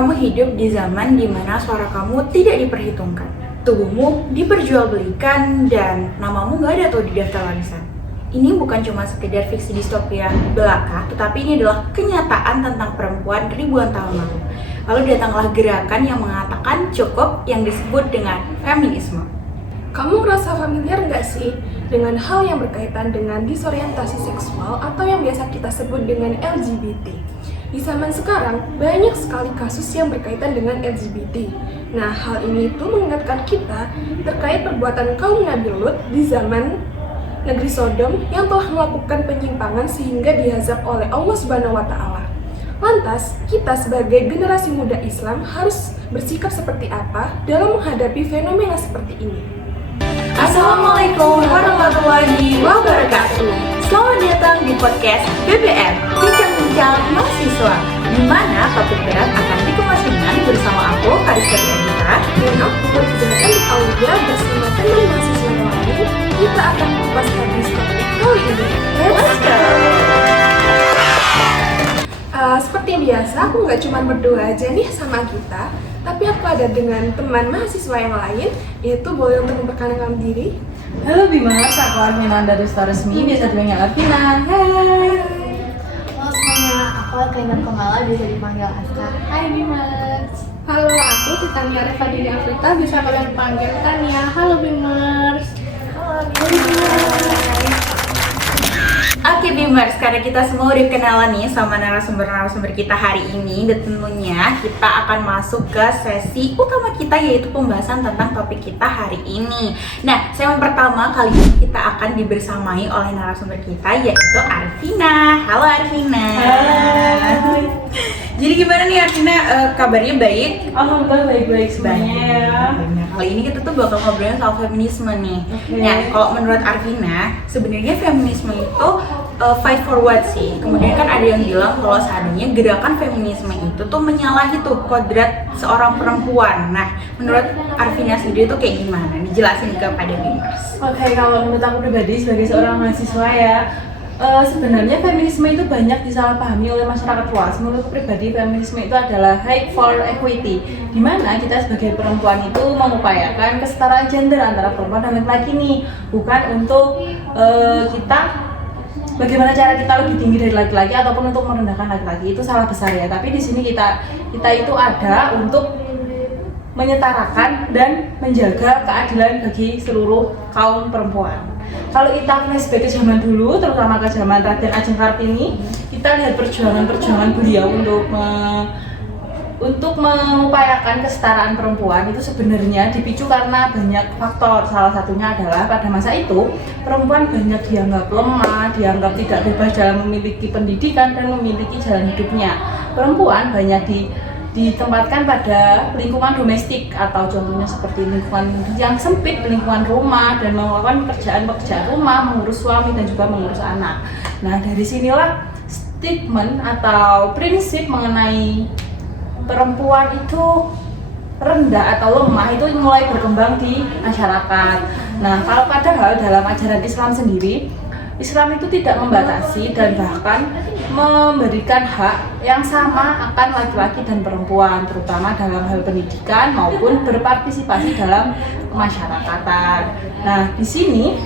Kamu hidup di zaman di mana suara kamu tidak diperhitungkan, tubuhmu diperjualbelikan, dan namamu nggak ada tuh di daftar warisan. Ini bukan cuma sekedar fiksi distopia belaka, tetapi ini adalah kenyataan tentang perempuan ribuan tahun lalu. Lalu datanglah gerakan yang mengatakan cukup yang disebut dengan feminisme. Kamu merasa familiar nggak sih dengan hal yang berkaitan dengan disorientasi seksual atau yang biasa kita sebut dengan LGBT? Di zaman sekarang, banyak sekali kasus yang berkaitan dengan LGBT. Nah, hal ini itu mengingatkan kita terkait perbuatan kaum Nabi Lut di zaman negeri Sodom yang telah melakukan penyimpangan sehingga diazab oleh Allah Subhanahu wa Ta'ala. Lantas, kita sebagai generasi muda Islam harus bersikap seperti apa dalam menghadapi fenomena seperti ini? Assalamualaikum warahmatullahi wabarakatuh. Selamat datang di podcast BBM, Bincang-Bincang Mahasiswa, di mana topik berat akan dikemas ringan bersama aku, Kariska Dianita, Dan aku berkejahatan di Aulia bersama teman mahasiswa yang lain. Kita akan mengupas habis topik kali ini. Let's go! Seperti biasa, aku nggak cuma berdua aja nih sama kita, tapi aku ada dengan teman mahasiswa yang lain, yaitu boleh untuk memperkenalkan diri. Halo Bimas, aku Arvina dari Star Resmi, biasa dipanggil Arvina. Hai. Halo semuanya, aku Kainan Komala, bisa dipanggil Aska. Hai Bimers. Halo, aku Titania Reva Dini Afrita, bisa kalian panggil Tania. Halo Bimers. Oke Bimers, karena kita semua udah kenalan nih sama narasumber-narasumber kita hari ini, dan tentunya kita akan masuk ke sesi utama kita, yaitu pembahasan tentang topik kita hari ini. Nah, segmen pertama kali ini kita akan dibersamai oleh narasumber kita, yaitu Arvina. Halo Arvina. Hai. Jadi gimana nih Arvina, kabarnya baik? Alhamdulillah baik-baik semuanya ya. Benar. Kali ini kita tuh bakal ngobrolin soal feminisme nih. Oke. Nah, kalau menurut Arvina, sebenarnya feminisme itu fight for what sih? Kemudian kan ada yang bilang kalau seandainya gerakan feminisme itu tuh menyalahi tuh kodrat seorang perempuan. Nah, menurut Arvina sendiri tuh kayak gimana? Dijelasin kepada Bimers. Oke, kalau menurut aku pribadi sebagai seorang mahasiswa ya, sebenarnya feminisme itu banyak disalahpahami oleh masyarakat luas. Menurut pribadi, feminisme itu adalah high for equity, di mana kita sebagai perempuan itu mengupayakan kesetaraan gender antara perempuan dan laki-laki nih, bukan untuk kita bagaimana cara kita lebih tinggi dari laki-laki ataupun untuk merendahkan laki-laki. Itu salah besar ya. Tapi di sini kita itu ada untuk menyetarakan dan menjaga keadilan bagi seluruh kaum perempuan. Kalau kita flashback ke zaman dulu, terutama ke zaman Raden Ajeng Kartini, kita lihat perjuangan beliau untuk mengupayakan kesetaraan perempuan itu sebenarnya dipicu karena banyak faktor. Salah satunya adalah pada masa itu perempuan banyak dianggap lemah, dianggap tidak bebas dalam memiliki pendidikan dan memiliki jalan hidupnya. Perempuan banyak ditempatkan pada lingkungan domestik atau contohnya seperti lingkungan yang sempit, lingkungan rumah, dan melakukan pekerjaan rumah, mengurus suami dan juga mengurus anak. Nah, dari sinilah statement atau prinsip mengenai perempuan itu rendah atau lemah itu mulai berkembang di masyarakat. Nah, kalau padahal dalam ajaran Islam sendiri, Islam itu tidak membatasi dan bahkan memberikan hak yang sama akan laki-laki dan perempuan, terutama dalam hal pendidikan maupun berpartisipasi dalam kemasyarakatan. Nah, di sini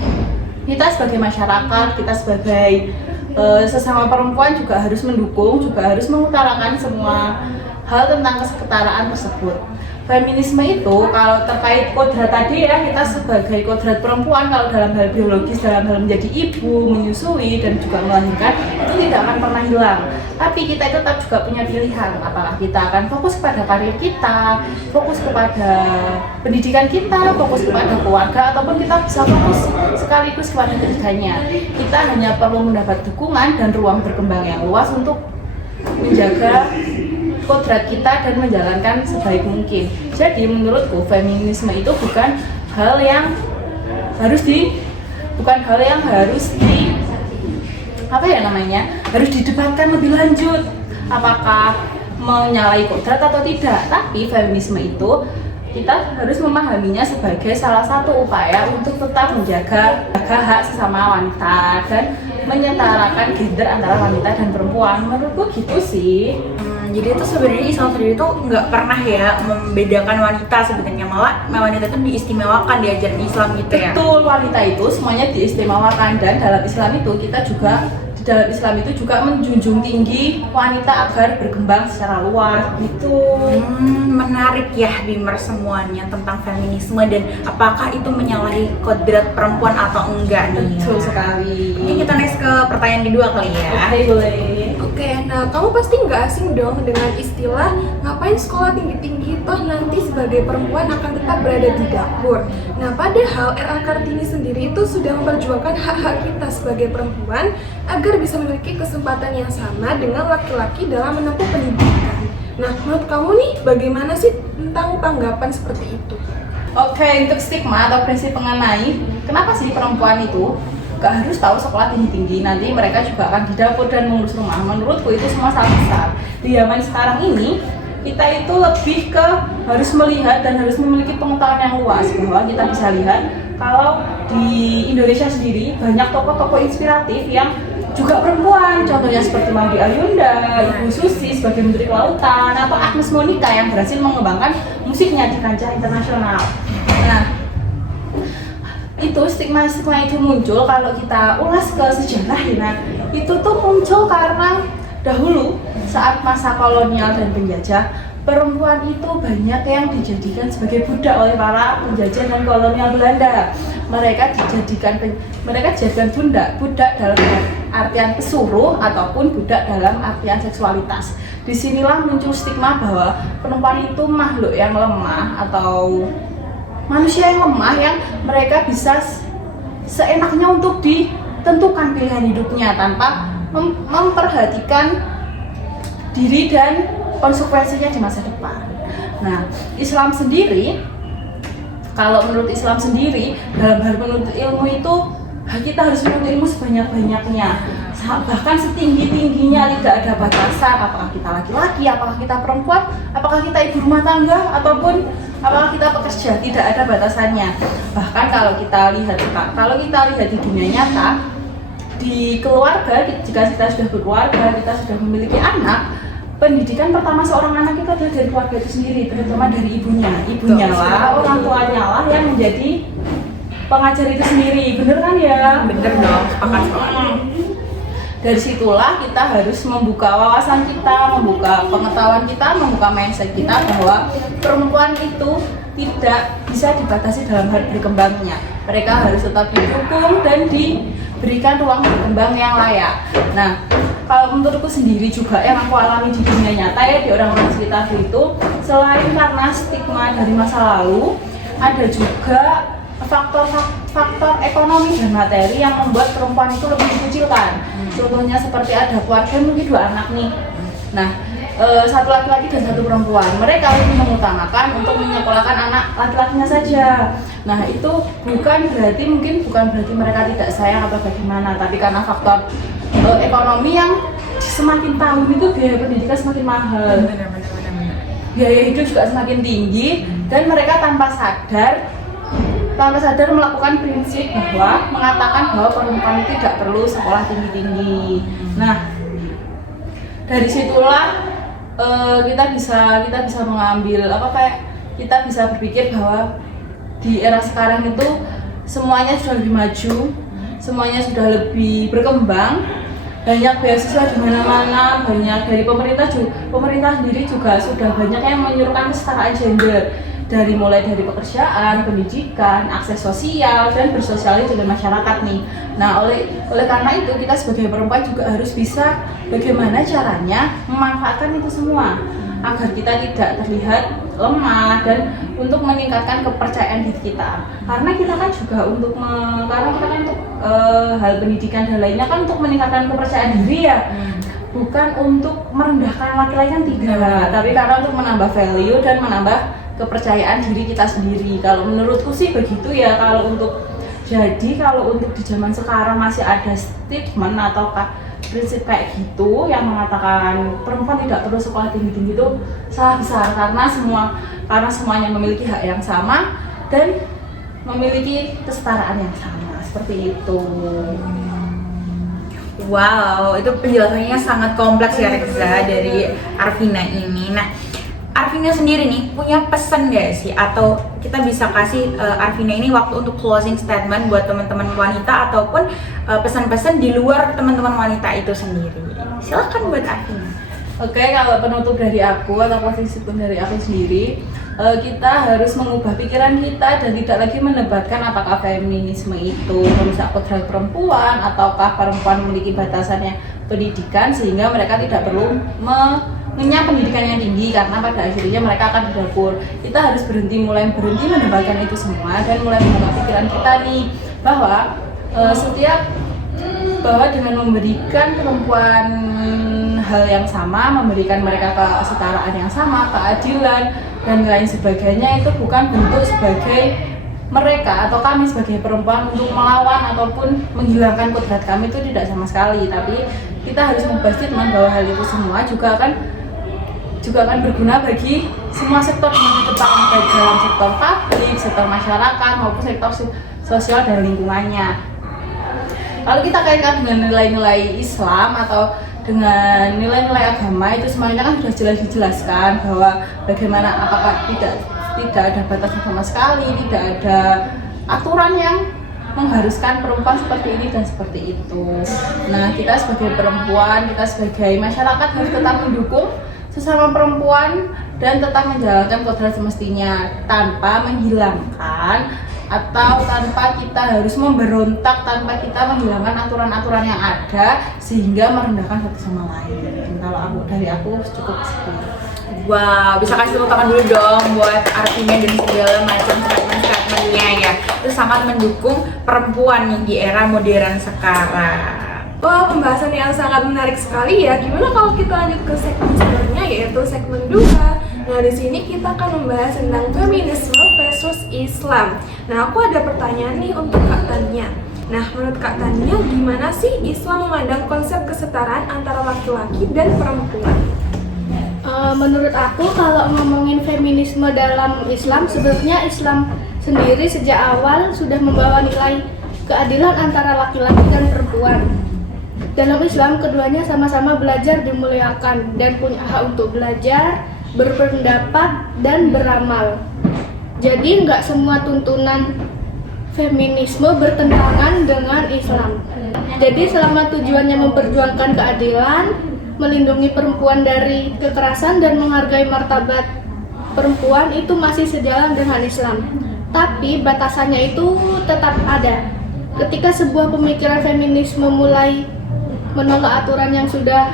kita sebagai masyarakat, kita sebagai sesama perempuan juga harus mendukung, juga harus mengutarakan semua hal tentang kesetaraan tersebut. Feminisme itu kalau terkait kodrat tadi ya, kita sebagai kodrat perempuan kalau dalam hal biologis, dalam hal menjadi ibu, menyusui dan juga melahirkan itu tidak akan pernah hilang. Tapi kita itu tetap juga punya pilihan, apakah kita akan fokus kepada karir kita, fokus kepada pendidikan kita, fokus kepada keluarga, ataupun kita bisa fokus sekaligus kepada ketiganya. Kita hanya perlu mendapat dukungan dan ruang berkembang yang luas untuk menjaga kodrat kita dan menjalankan sebaik mungkin. Jadi menurutku feminisme itu bukan hal yang harus harus didebatkan lebih lanjut apakah menyalahi kodrat atau tidak. Tapi feminisme itu kita harus memahaminya sebagai salah satu upaya untuk tetap menjaga hak sesama wanita dan menyetarakan gender antara wanita dan perempuan. Menurutku gitu sih. Jadi itu sebenarnya Islam sendiri tuh nggak pernah ya membedakan wanita sebenarnya, malah wanita itu diistimewakan di ajaran Islam gitu ya. Betul, wanita itu semuanya diistimewakan, dan dalam Islam itu kita juga dalam Islam itu juga menjunjung tinggi wanita agar berkembang secara luas gitu. Menarik ya Bimer semuanya tentang feminisme dan apakah itu menyalahi kodrat perempuan atau enggak nih. Betul sekali. Mungkin kita next ke pertanyaan kedua kali ya. Oke, boleh. Oke, nah kamu pasti nggak asing dong dengan istilah ngapain sekolah tinggi-tinggi, toh nanti sebagai perempuan akan tetap berada di dapur. Nah, padahal RA Kartini sendiri itu sudah memperjuangkan hak-hak kita sebagai perempuan agar bisa memiliki kesempatan yang sama dengan laki-laki dalam menempuh pendidikan. Nah, menurut kamu nih, bagaimana sih tentang tanggapan seperti itu? Oke, untuk stigma atau prinsip mengenai kenapa sih perempuan itu gak harus tahu sekolah tinggi-tinggi, nanti mereka juga akan di dapur dan mengurus rumah. Menurutku itu semua salah besar. Di zaman sekarang ini, kita itu lebih ke harus melihat dan harus memiliki pengetahuan yang luas, bahwa kita bisa lihat kalau di Indonesia sendiri banyak tokoh-tokoh inspiratif yang juga perempuan, contohnya seperti Maudy Ayunda, Ibu Susi sebagai Menteri Kelautan, atau Agnes Monica yang berhasil mengembangkan musiknya di kancah internasional. Nah, itu stigma-stigma itu muncul kalau kita ulas ke sejarah ya. Nah, itu tuh muncul karena dahulu saat masa kolonial dan penjajah, perempuan itu banyak yang dijadikan sebagai budak oleh para penjajah dan kolonial Belanda. Mereka dijadikan budak dalam artian pesuruh ataupun budak dalam artian seksualitas. Disinilah muncul stigma bahwa perempuan itu makhluk yang lemah atau manusia yang lemah, yang mereka bisa seenaknya untuk ditentukan pilihan hidupnya tanpa memperhatikan diri dan konsekuensinya di masa depan. Nah, Islam sendiri, kalau menurut Islam sendiri, dalam hal menuntut ilmu itu kita harus menuntut ilmu sebanyak-banyaknya, bahkan setinggi-tingginya, tidak ada batasan. Apakah kita laki-laki, apakah kita perempuan, apakah kita ibu rumah tangga, ataupun apakah kita pekerja, tidak ada batasannya. Bahkan kalau kita lihat di dunia nyata, di keluarga, jika kita sudah berkeluarga, kita sudah memiliki anak, pendidikan pertama seorang anak itu adalah dari keluarga itu sendiri, terutama dari ibunya lah, orang tuanya lah yang menjadi pengajar itu sendiri. Bener kan ya? Bener dong, sepakat. Dari situlah kita harus membuka wawasan kita, membuka pengetahuan kita, membuka mindset kita bahwa perempuan itu tidak bisa dibatasi dalam hal berkembangnya. Mereka harus tetap didukung dan diberikan ruang berkembang yang layak. Nah, kalau menurutku sendiri juga yang aku alami di dunia nyata ya, di orang-orang sekitarku itu, selain karena stigma dari masa lalu, ada juga faktor ekonomi dan materi yang membuat perempuan itu lebih dikucilkan. Contohnya seperti ada keluarga mungkin 2 anak nih. Nah, satu laki-laki dan satu perempuan. Mereka lebih mengutamakan untuk menyekolahkan anak laki-lakinya saja. Nah, itu bukan berarti mereka tidak sayang atau bagaimana, tapi karena faktor ekonomi yang semakin tahun itu biaya pendidikan semakin mahal. Biaya hidup juga semakin tinggi, dan mereka tanpa sadar melakukan prinsip bahwa mengatakan bahwa perempuan itu tidak perlu sekolah tinggi-tinggi. Nah, dari situlah kita bisa mengambil kita bisa berpikir bahwa di era sekarang itu semuanya sudah lebih maju, semuanya sudah lebih berkembang, banyak beasiswa di mana-mana, banyak dari pemerintah sendiri juga sudah banyak yang menyuruhkan kesetaraan gender, mulai dari pekerjaan, pendidikan, akses sosial, dan bersosialisasi dengan masyarakat nih. Nah, oleh karena itu kita sebagai perempuan juga harus bisa bagaimana caranya memanfaatkan itu semua agar kita tidak terlihat lemah, dan untuk meningkatkan kepercayaan diri kita. Karena kita kan juga untuk hal pendidikan dan lainnya kan untuk meningkatkan kepercayaan diri ya. Bukan untuk merendahkan laki-laki kan tidak, tapi karena untuk menambah value dan menambah kepercayaan diri kita sendiri. Kalau menurutku sih begitu ya. Kalau untuk di zaman sekarang masih ada statement atau prinsip kayak gitu yang mengatakan perempuan tidak perlu sekolah tinggi-tinggi, itu salah besar, karena semuanya memiliki hak yang sama dan memiliki kesetaraan yang sama, seperti itu. Wow, itu penjelasannya sangat kompleks ya Reza dari Arvina ini. Nah, Arvina sendiri nih punya pesan nggak sih? Atau kita bisa kasih Arvina ini waktu untuk closing statement buat teman-teman wanita ataupun pesan-pesan di luar teman-teman wanita itu sendiri. Silakan buat Arvina. Oke, kalau penutup dari aku atau closing statement dari aku sendiri, kita harus mengubah pikiran kita dan tidak lagi mendebatkan apakah feminisme itu merusak kodrat perempuan ataukah perempuan memiliki batasannya pendidikan sehingga mereka tidak perlu mengenyam pendidikan yang tinggi karena pada akhirnya mereka akan di dapur. Kita harus mulai berhenti mendebatkan itu semua dan mulai membuka pikiran kita nih bahwa bahwa dengan memberikan perempuan hal yang sama, memberikan mereka kesetaraan yang sama, keadilan dan lain sebagainya itu bukan bentuk sebagai mereka atau kami sebagai perempuan untuk melawan ataupun menghilangkan kodrat kami, itu tidak sama sekali. Tapi kita harus mengubah statement bahwa hal itu semua juga akan berguna bagi semua sektor di depan, baik dalam sektor publik, sektor masyarakat maupun sektor sosial dan lingkungannya. Kalau kita kaitkan dengan nilai-nilai Islam atau dengan nilai-nilai agama, itu semuanya kan sudah jelas dijelaskan bahwa bagaimana apakah tidak ada batasan sama sekali, tidak ada aturan yang mengharuskan perempuan seperti ini dan seperti itu. Nah, kita sebagai perempuan, kita sebagai masyarakat harus tetap mendukung sesama perempuan dan tetap menjalankan kodrat semestinya tanpa menghilangkan atau tanpa kita harus memberontak, tanpa kita menghilangkan aturan-aturan yang ada sehingga merendahkan satu sama lain. Kalau dari aku cukup seperti. Wow, bisa kasih tepuk tangan dulu dong buat Arvina dan segala macam statement-statementnya ya. Itu sangat mendukung perempuan nih di era modern sekarang. Wah, pembahasan yang sangat menarik sekali ya. Gimana kalau kita lanjut ke segmen selanjutnya, yaitu segmen 2. Nah, di sini kita akan membahas tentang feminisme versus Islam. Nah, aku ada pertanyaan nih untuk Kak Tania. Nah, menurut Kak Tania, gimana sih Islam memandang konsep kesetaraan antara laki-laki dan perempuan? Menurut aku kalau ngomongin feminisme dalam Islam, sebenarnya Islam sendiri sejak awal sudah membawa nilai keadilan antara laki-laki dan perempuan. Dalam Islam, keduanya sama-sama belajar dimuliakan dan punya hak untuk belajar, berpendapat, dan beramal. Jadi nggak semua tuntunan feminisme bertentangan dengan Islam. Jadi selama tujuannya memperjuangkan keadilan, melindungi perempuan dari kekerasan dan menghargai martabat perempuan, itu masih sejalan dengan Islam. Tapi batasannya itu tetap ada. Ketika sebuah pemikiran feminisme mulai menolak aturan yang sudah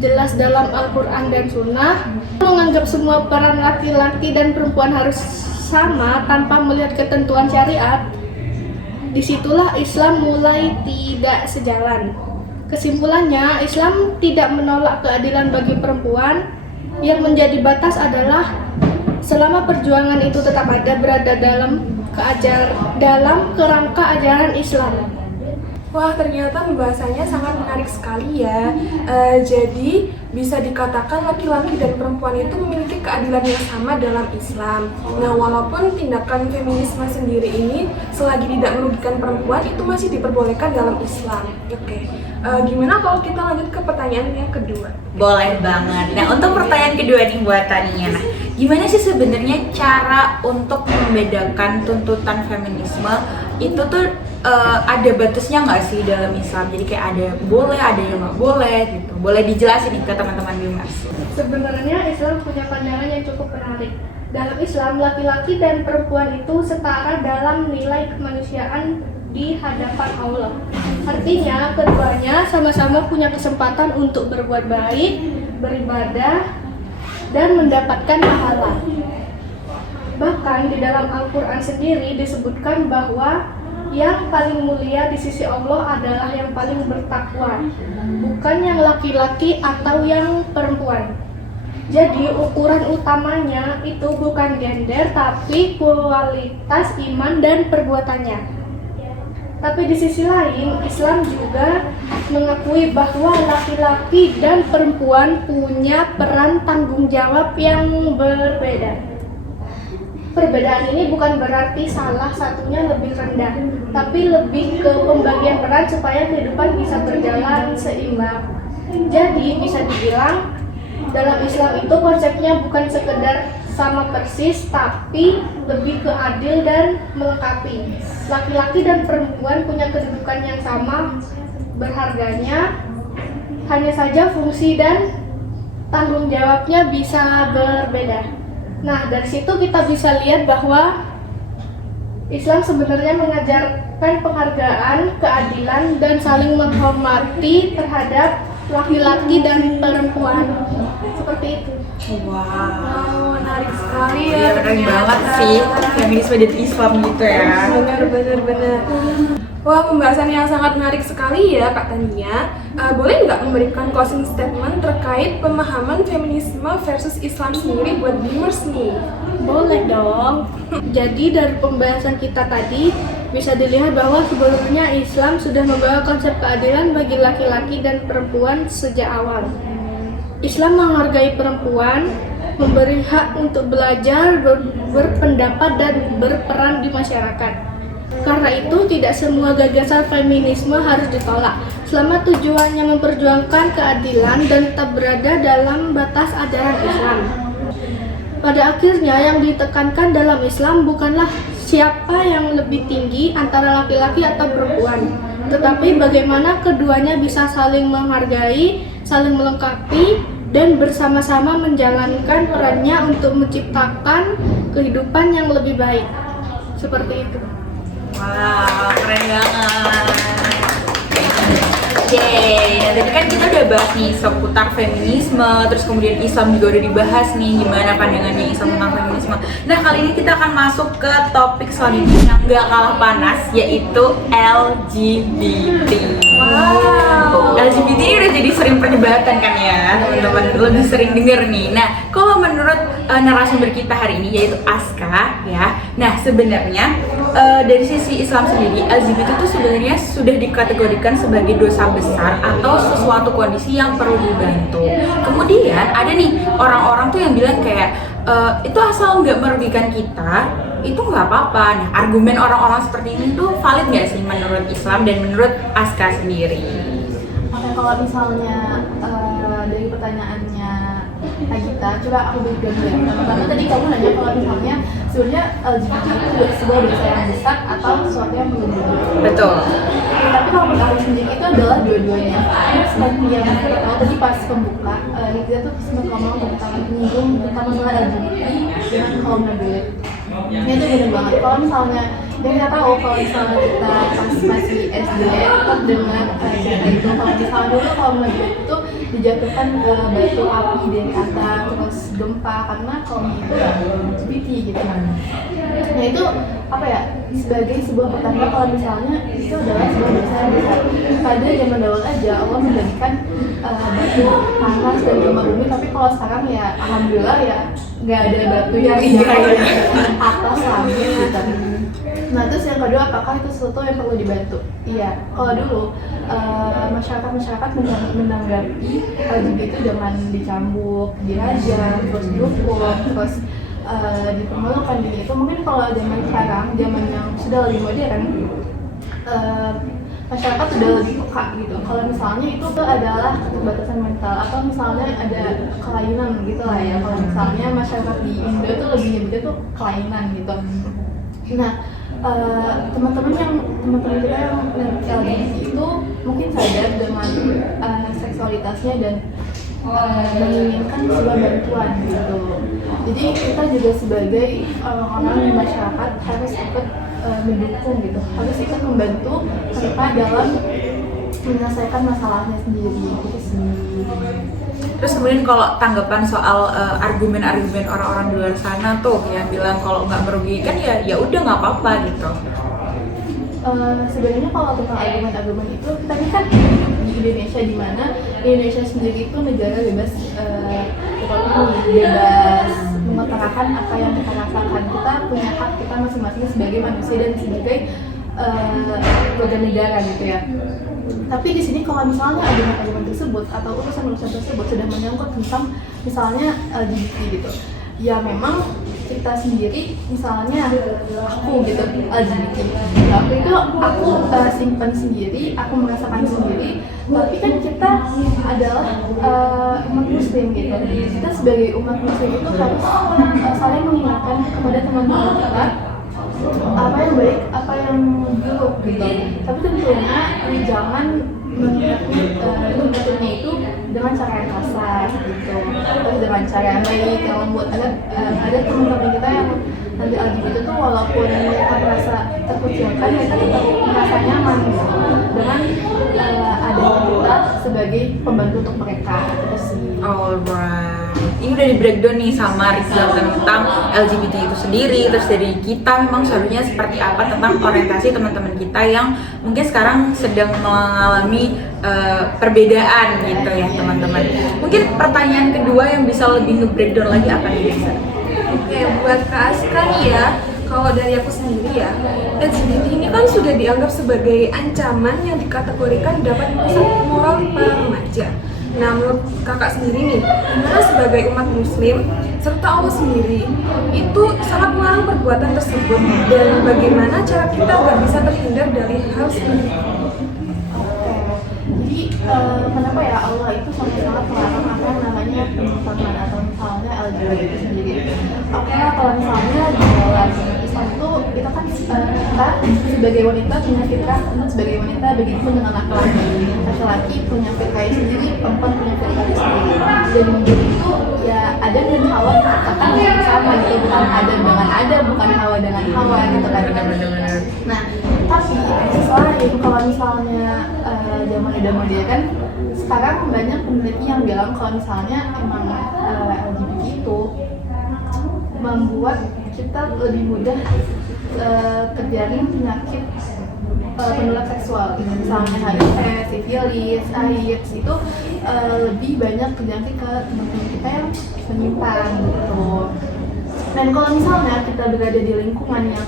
jelas dalam Al-Quran dan Sunnah, menganggap semua peran laki-laki dan perempuan harus sama tanpa melihat ketentuan syariat, disitulah Islam mulai tidak sejalan. Kesimpulannya, Islam tidak menolak keadilan bagi perempuan. Yang menjadi batas adalah selama perjuangan itu tetap berada dalam kerangka ajaran Islam. Wah, ternyata pembahasannya sangat menarik sekali ya. Jadi bisa dikatakan laki-laki dan perempuan itu memiliki keadilan yang sama dalam Islam. Nah, walaupun tindakan feminisme sendiri ini selagi tidak merugikan perempuan itu masih diperbolehkan dalam Islam. Oke. Gimana kalau kita lanjut ke pertanyaan yang kedua? Boleh banget. Nah, untuk pertanyaan kedua nih buat Tania. Nah, gimana sih sebenarnya cara untuk membedakan tuntutan feminisme itu tuh ada batasnya nggak sih dalam Islam? Jadi kayak ada boleh, ada yang nggak boleh gitu. Boleh dijelasin nih ke teman-teman Bimas. Sebenarnya Islam punya pandangan yang cukup menarik. Dalam Islam, laki-laki dan perempuan itu setara dalam nilai kemanusiaan di hadapan Allah. Artinya, keduanya sama-sama punya kesempatan untuk berbuat baik, beribadah, dan mendapatkan pahala. Bahkan di dalam Al-Quran sendiri disebutkan bahwa yang paling mulia di sisi Allah adalah yang paling bertakwa, bukan yang laki-laki atau yang perempuan. Jadi ukuran utamanya itu bukan gender, tapi kualitas iman dan perbuatannya. Tapi di sisi lain, Islam juga mengakui bahwa laki-laki dan perempuan punya peran tanggung jawab yang berbeda. Perbedaan ini bukan berarti salah satunya lebih rendah, tapi lebih ke pembagian peran supaya kehidupan bisa berjalan seimbang. Jadi bisa dibilang dalam Islam itu konsepnya bukan sekedar sama persis, tapi lebih ke adil dan melengkapi. Laki-laki dan perempuan punya kedudukan yang sama berharganya, hanya saja fungsi dan tanggung jawabnya bisa berbeda. Nah, dari situ kita bisa lihat bahwa Islam sebenarnya mengajarkan penghargaan, keadilan, dan saling menghormati terhadap laki-laki dan perempuan. Seperti itu. Wow, Menarik sekali ya. iya keren ternyata. banget sih feminisme dan Islam gitu ya. Benar. Wah, pembahasan yang sangat menarik sekali ya Kak Tania. Boleh nggak memberikan closing statement terkait pemahaman feminisme versus Islam sendiri buat Dreamers nih? Boleh dong. Jadi dari pembahasan kita tadi bisa dilihat bahwa sebelumnya Islam sudah membawa konsep keadilan bagi laki-laki dan perempuan sejak awal. Islam menghargai perempuan, memberi hak untuk belajar, berpendapat dan berperan di masyarakat. Karena itu tidak semua gagasan feminisme harus ditolak, selama tujuannya memperjuangkan keadilan dan tetap berada dalam batas ajaran Islam. Pada akhirnya yang ditekankan dalam Islam bukanlah siapa yang lebih tinggi antara laki-laki atau perempuan, tetapi bagaimana keduanya bisa saling menghargai, saling melengkapi, dan bersama-sama menjalankan perannya untuk menciptakan kehidupan yang lebih baik. Seperti itu. Wow, keren banget. Yeay, nah tadi kan kita udah bahas nih seputar feminisme, terus kemudian Islam juga udah dibahas nih gimana pandangannya Islam tentang feminisme. Nah kali ini kita akan masuk ke topik selanjutnya yang gak kalah panas, yaitu LGBT. Wow. LGBT ini udah jadi sering perdebatan kan ya teman-teman, lebih sering denger nih. Nah kalau menurut narasumber kita hari ini yaitu Aska ya, nah sebenarnya dari sisi Islam sendiri LGBT itu sebenarnya sudah dikategorikan sebagai dosa besar atau sesuatu kondisi yang perlu dibantu. Kemudian ada nih orang-orang tuh yang bilang kayak itu asal nggak merugikan kita itu nggak apa-apa. Nah argumen orang-orang seperti ini tuh valid nggak sih menurut Islam dan menurut Aska sendiri? Oke, kalau misalnya dari pertanyaannya Agita, coba aku berikan dulu ya. Pertama tadi kamu nanya kalau misalnya sebenarnya LGBT itu sebuah dosa yang besar atau sesuatu yang melindungi. Betul. Tapi kalau menurut aku sendiri itu adalah dua-duanya. Seperti yang pertama tadi pas pembuka, kita tuh sempat ngomong tentang menyinggung tentang masalah LGBT dengan kaum nabilet. Ini tuh benar banget. Kalau misalnya dan kita tahu kalau misalnya kita pas masih SD tetap dengan cerita itu, kalau misalnya dulu kaum nabilet itu dijatuhkan ke batu api dari atas terus gempa karena kaum itu LGBT gitu kan. Nah itu apa ya, sebagai sebuah pertanda kalau misalnya itu adalah sebuah dosa yang besar. Pada zaman dahulu aja Allah menjadikan batu panas dan gempa bumi, tapi kalau sekarang ya alhamdulillah ya nggak ada batu yang di atas langit gitu. Nah terus yang kedua, apakah itu sesuatu yang perlu dibantu? Iya, kalau dulu masyarakat menanggapi LGBT itu dengan dicambuk, dirajam, terus dihukum, terus dipermalukan gitu. Mungkin kalau zaman sekarang, zaman yang sudah lebih modern, masyarakat sudah lebih peka gitu. Kalau misalnya itu adalah keterbatasan mental atau misalnya ada kelainan gitu lah ya. Kalau misalnya masyarakat di Indo itu lebih nyebutnya tuh kelainan gitu. Nah teman-teman kita yang LGBT itu mungkin sadar dengan seksualitasnya dan menginginkan sebuah bantuan gitu. Jadi kita juga sebagai orang-orang di masyarakat harus ikut mendukung gitu, harus ikut membantu mereka dalam menyelesaikan masalahnya sendiri gitu sih. Terus kemudian kalau tanggapan soal argumen-argumen orang-orang di luar sana tuh yang bilang kalau nggak merugikan ya udah nggak apa-apa gitu. Sebenarnya kalau tentang argumen-argumen itu kita ini kan hidup di Indonesia, di mana Indonesia sendiri itu negara bebas bebas mengutarakan apa yang kita rasakan. Kita punya hak kita masing-masing sebagai manusia dan sebagai warga negara gitu ya. Tapi di sini kalau misalnya argumen-argumen tersebut atau urusan-urusan tersebut sudah menyangkut tentang misalnya LGBT gitu, ya memang kita sendiri, misalnya aku gitu LGBT, waktu itu aku simpan sendiri, aku merasakan sendiri, tapi kan kita adalah umat muslim gitu. Kita sebagai umat muslim itu harus saling mengingatkan kepada teman-teman kita apa yang baik, apa yang buruk gitu. Tapi tentunya jangan mengingatnya itu dengan cara yang kasar gitu, atau dengan cara yang baik yang membuat ada teman-teman kita yang nanti LGBT itu walaupun mereka merasa terkucilkan, mereka tetap merasa nyaman gitu dengan adanya kita sebagai pembantu untuk mereka gitu sih. Alright, ini udah di breakdown nih sama Rizal tentang LGBT itu sendiri. Terus dari kita memang seharusnya seperti apa tentang orientasi teman-teman kita yang mungkin sekarang sedang mengalami perbedaan gitu ya teman-teman. Mungkin pertanyaan kedua yang bisa lebih nge-breakdown lagi apa nih Rizal? Oke, buat Kak Aska nih ya, kalau dari aku sendiri ya, LGBT ini kan sudah dianggap sebagai ancaman yang dikategorikan dapat merusak moral para remaja. Nah, menurut kakak sendiri nih, gimana sebagai umat muslim serta Allah sendiri itu sangat melarang perbuatan tersebut, dan bagaimana cara kita agar bisa terhindar dari hal seperti itu? Jadi kenapa ya Allah itu sangat-sangat melarang apa yang namanya penyimpangan atau misalnya LGBT itu sendiri. Oke, kalau misalnya di dalam Islam itu kita kan kita sebagai wanita punya fitrah, sebagai wanita begitu dengan laki-laki. Laki-laki punya fitrahnya sendiri, perempuan punya fitrahnya sendiri. Dan itu ya Adam dan Hawa dikatakan sama gitu, bukan Adam dengan Adam, bukan Hawa dengan Hawa gitu kan. Nah, tapi selain kalau misalnya zaman udah modern kan, sekarang banyak peneliti yang bilang kalau misalnya emang LGBT itu membuat kita lebih mudah terjadi penyakit penular seksual, misalnya HIV, sifilis, AIDS itu lebih banyak terjangkit ke teman-teman kita yang menyimpang gitu. Dan kalau misalnya kita berada di lingkungan yang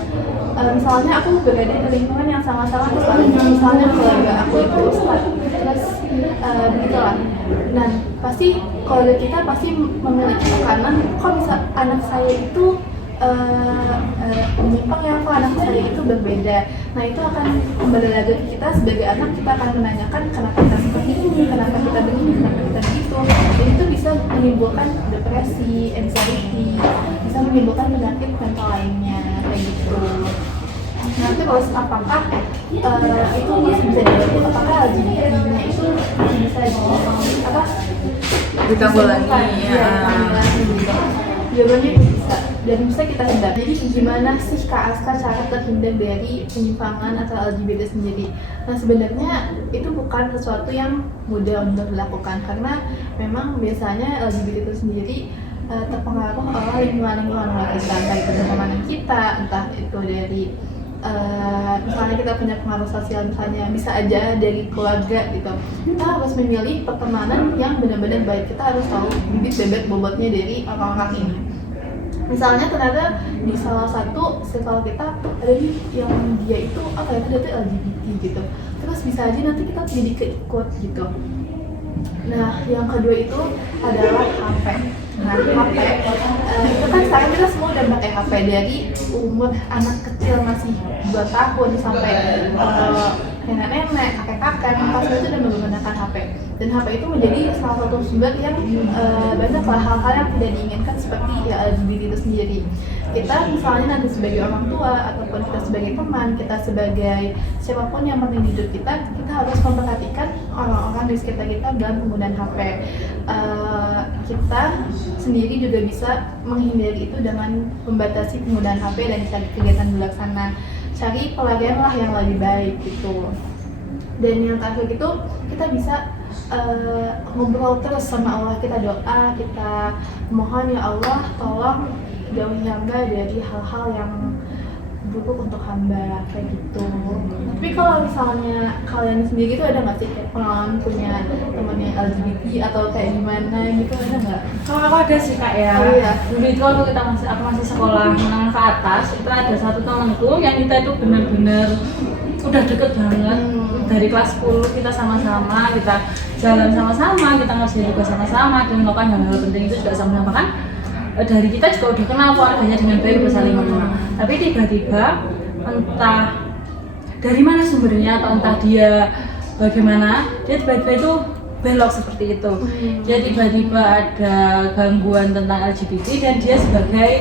misalnya aku berada di lingkungan yang sangat-sangat Islam, misalnya keluarga aku itu Islam, terus begitulah. Dan pasti keluarga kita pasti memiliki tekanan, kok bisa anak saya itu menyimpang ya, kok anak saya itu berbeda. Nah itu akan kembali lagi ke kita sebagai anak, kita akan menanyakan kenapa kita seperti ini, kenapa kita begini, kenapa kita begitu. Dan itu bisa menimbulkan depresi, anxiety, bisa menimbulkan penyakit mental lainnya kayak gitu. Nanti terus apakah itu masih bisa dibantu, apakah LGBT-nya itu masih bisa ditanggulangi ya. Jawabannya bisa, dan bisa kita hindari. Jadi gimana sih Kak Aska cara terhindar dari penyimpangan atau LGBT sendiri? Nah sebenarnya itu bukan sesuatu yang mudah untuk dilakukan, karena memang biasanya LGBT itu sendiri terpengaruh oleh lingkungan-lingkungan kita, entah itu dari teman kita, entah itu dari misalnya kita punya pengaruh sosial, misalnya bisa aja dari keluarga gitu. Kita harus memilih pertemanan yang benar-benar baik. Kita harus tahu bibit bebek bobotnya dari orang-orang ini. Misalnya ternyata di salah satu circle kita ada yang dia itu ternyata dia tuh LGBT gitu, terus bisa aja nanti kita jadi keikut gitu. Nah yang kedua itu adalah HP. Nah HP itu kan sekarang kita semua udah pakai HP dari umur anak kecil masih 2 tahun sampai nenek-nenek, kakek-kakek, pas itu udah menggunakan HP. Dan HP itu menjadi salah satu sumber yang banyak hal-hal yang tidak diinginkan seperti ya LGBT itu sendiri. Kita misalnya nanti sebagai orang tua ataupun kita sebagai teman, kita sebagai siapapun yang penting di hidup kita harus memperhatikan orang-orang di sekitar kita dalam penggunaan HP. Kita sendiri juga bisa menghindari itu dengan membatasi penggunaan HP dan cari kegiatan di luar sana. Cari pelarian lah yang lebih baik gitu. Dan yang terakhir itu kita bisa ngobrol terus sama Allah, kita doa, kita mohon ya Allah tolong jauhi hamba dari hal-hal yang buruk untuk hamba kayak gitu. Tapi kalau misalnya kalian sendiri tuh ada nggak sih kayak pengalaman punya temennya LGBT atau kayak gimana gitu, ada nggak? Kalau aku ada sih Kak ya. Oh, iya. Dulu itu waktu aku masih sekolah menengah ke atas, itu ada satu temanku yang kita itu benar-benar udah deket banget. Dari kelas 10 kita sama-sama, kita jalan sama-sama, kita ngerjain tugas sama-sama, dan melakukan hal-hal penting itu juga sama-sama kan. dari kita juga udah kenal keluarganya dengan baik, udah saling mengenal. Tapi tiba-tiba entah dari mana sumbernya atau entah dia bagaimana, dia tiba-tiba itu belok seperti itu. Dia tiba-tiba ada gangguan tentang LGBT dan dia sebagai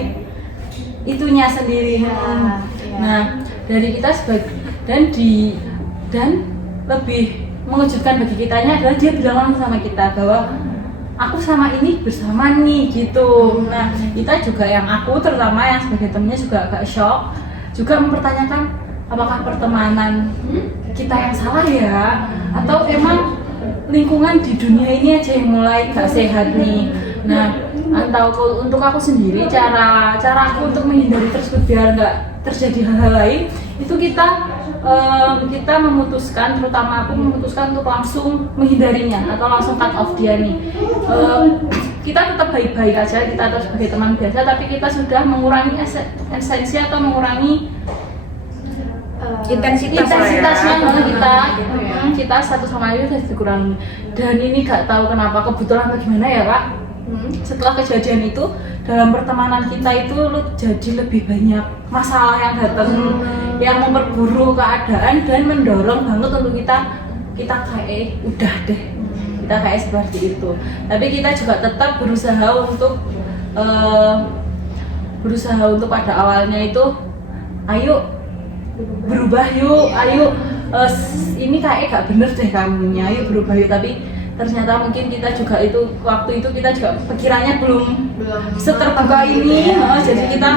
itunya sendiri. Nah, dari kita dan lebih mengejutkan bagi kitanya adalah dia bilang langsung sama kita bahwa aku sama ini bersama nih gitu. Nah, kita juga aku terutama yang sebagai temennya juga agak shock, juga mempertanyakan apakah pertemanan kita yang salah ya, atau emang lingkungan di dunia ini aja yang mulai gak sehat nih. Nah, atau untuk aku sendiri cara aku untuk menghindari tersebut biar nggak terjadi hal-hal lain itu kita memutuskan, terutama aku memutuskan untuk langsung menghindarinya atau langsung cut off dia nih. Kita tetap baik-baik aja, kita tetap sebagai teman biasa, tapi kita sudah mengurangi esensi atau mengurangi intensitasnya kita satu sama lain sudah dikurangi. Dan ini gak tahu kenapa, kebetulan atau gimana ya Kak, setelah kejadian itu dalam pertemanan kita itu jadi lebih banyak masalah yang datang, yang memperburuk keadaan dan mendorong banget untuk kita kayak udah deh, kita kayak seperti itu. Tapi kita juga tetap berusaha untuk pada awalnya itu ayo berubah yuk, ayo ini kayak gak bener deh kamunya, ayo berubah yuk. Tapi ternyata mungkin kita juga itu waktu itu kita juga pikirannya belum seterbuka ini, jadi kita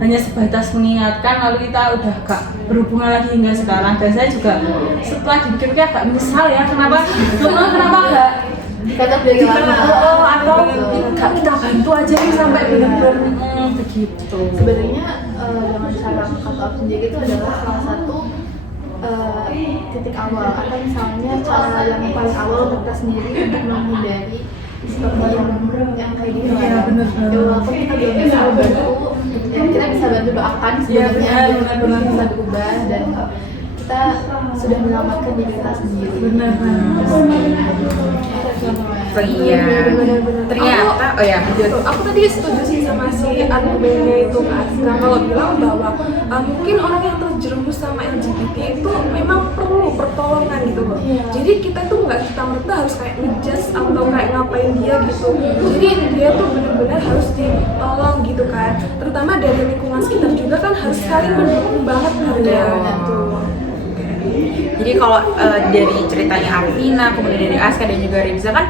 hanya sebatas mengingatkan lalu kita udah gak berhubungan lagi hingga sekarang. Dan saya juga setelah dipikir-pikir agak menyesal ya kenapa gak tetap dari lama atau gak kita bantu aja nih sampai benar-benar begitu. Sebenarnya dengan cara cut off sendiri itu adalah salah satu titik awal, atau misalnya cara yang paling awal untuk kita sendiri untuk menghindari seperti yang kayak gitu ya. Walaupun kita belum bisa bantu, ya kita bisa bantu doakan sebenarnya biar bisa berubah dan kita sudah menyelamatkan diri kita sendiri. Benar. Iya. Ternyata, Aku tadi setuju sih sama si argumennya itu Kak Aska, kalau bilang bahwa mungkin orang yang terjerumus sama LGBT itu memang perlu pertolongan gitu loh. Jadi kita tuh nggak serta-merta harus kayak ngejudge atau kayak ngapain dia gitu. Jadi dia tuh benar-benar harus ditolong gitu kan. Terutama dari lingkungan sekitar juga kan harus saling mendukung banget gitu. Jadi kalau dari ceritanya Arvina, kemudian dari Aska dan juga Riza kan,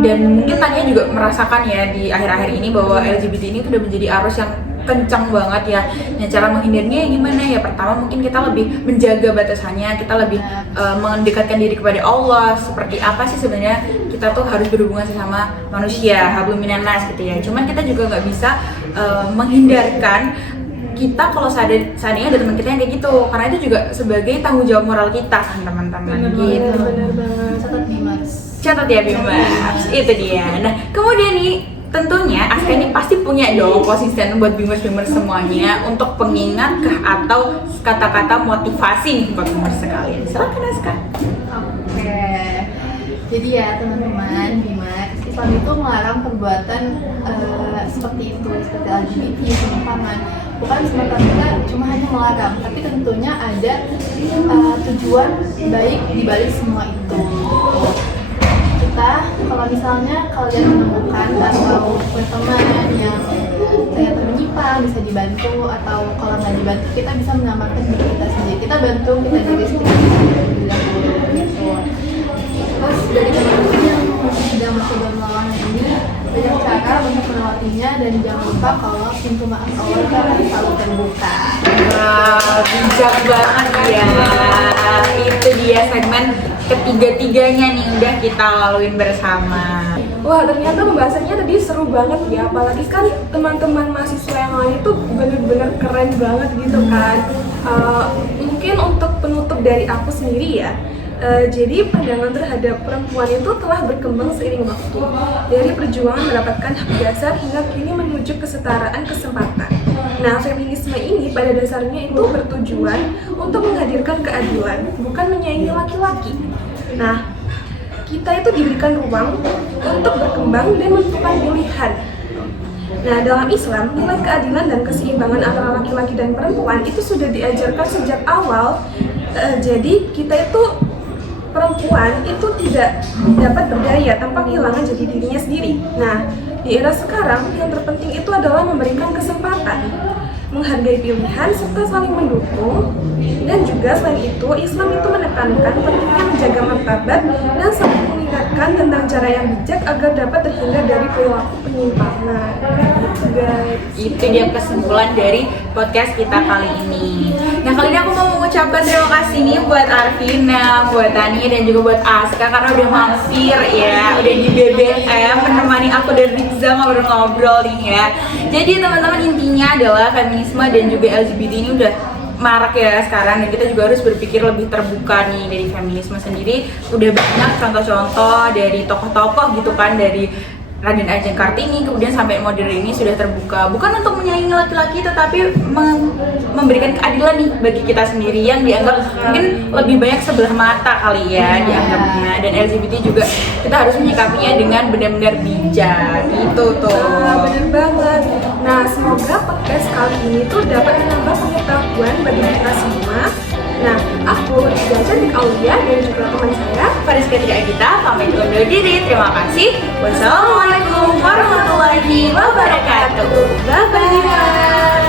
dan mungkin Tania juga merasakan ya di akhir-akhir ini bahwa LGBT ini sudah menjadi arus yang kencang banget ya. Nah, cara menghindarinya gimana ya? Pertama mungkin kita lebih menjaga batasannya, kita lebih mendekatkan diri kepada Allah. Seperti apa sih sebenarnya kita tuh harus berhubungan sesama manusia, hablum minan nas gitu ya. Cuman kita juga nggak bisa menghindarkan kita kalau seandainya ada teman kita yang kayak gitu, karena itu juga sebagai tanggung jawab moral kita kan teman-teman gitu. Benar banget. Catat Catat ya Bimas. ya Bimas, itu dia. Nah kemudian nih tentunya Aska ini pasti punya dong konsisten buat Bimas-Bimas semuanya untuk pengingat atau kata-kata motivasi nih buat Bimas sekalian. Silakan Aska. Oke. Jadi ya teman-teman, Bimas, Islam itu melarang perbuatan seperti itu, seperti LGBT, penyimpangan. Bukan semata-mata cuma hanya melarang, tapi tentunya ada tujuan baik di balik semua itu. Kita kalau misalnya kalian menemukan atau berteman yang ternyata menyimpang, bisa dibantu, atau kalau nggak dibantu kita bisa menyelamatkan diri kita sendiri. Kita bantu kita diri sendiri gitu. Terus dari teman-teman yang sedang mencoba melawan ini, banyak cara untuk melewatinya, dan jangan lupa kalau pintu maaf Allah kan selalu terbuka. Wah, bijak banget ya. Itu dia segmen ketiga-tiganya nih udah kita laluin bersama. Wah, ternyata pembahasannya tadi seru banget ya, apalagi kan teman-teman mahasiswa yang lain itu bener-bener keren banget gitu kan. Mungkin untuk penutup dari aku sendiri ya, jadi pandangan terhadap perempuan itu telah berkembang seiring waktu, dari perjuangan mendapatkan hak dasar hingga kini menuju kesetaraan kesempatan. Nah, feminisme ini pada dasarnya itu bertujuan untuk menghadirkan keadilan, bukan menyaingi laki-laki. Nah, kita itu diberikan ruang untuk berkembang dan menentukan pilihan. Nah, dalam Islam, nilai keadilan dan keseimbangan antara laki-laki dan perempuan itu sudah diajarkan sejak awal. Jadi kita itu perempuan itu tidak dapat berdaya tanpa kehilangan jati dirinya sendiri. Nah, di era sekarang yang terpenting itu adalah memberikan kesempatan, menghargai pilihan serta saling mendukung. Dan juga selain itu, Islam itu menekankan pentingnya menjaga martabat dan saling mengingatkan tentang cara yang bijak agar dapat terhindar dari perilaku penyimpangan. Gitu guys. Itu dia kesimpulan dari podcast kita kali ini. Nah, kali ini aku mau mengucapkan terima kasih nih buat Arvina, buat Tani, dan juga buat Aska karena udah mampir ya, udah di BBM menemani aku dan Riza ngobrol-ngobrol nih ya. Jadi teman-teman, intinya adalah feminisme dan juga LGBT ini udah marak ya sekarang, dan kita juga harus berpikir lebih terbuka nih. Dari feminisme sendiri udah banyak contoh-contoh dari tokoh-tokoh gitu kan, dari Raden Ajeng Kartini kemudian sampai modern ini sudah terbuka, bukan untuk menyaingi laki-laki tetapi memberikan keadilan nih bagi kita sendiri yang dianggap mungkin lebih banyak sebelah mata kali ya dianggapnya. Dan LGBT juga kita harus menyikapinya dengan benar-benar bijak gitu tuh. Bener banget. Nah, semoga podcast kali ini tuh dapat menambah pengetahuan bagi kita semua. Nah, aku Riza Cantik Aulia dan juga teman saya Fariska Tidak Kita pamit undur diri. Terima kasih. Wassalamualaikum warahmatullahi wabarakatuh. Bye bye.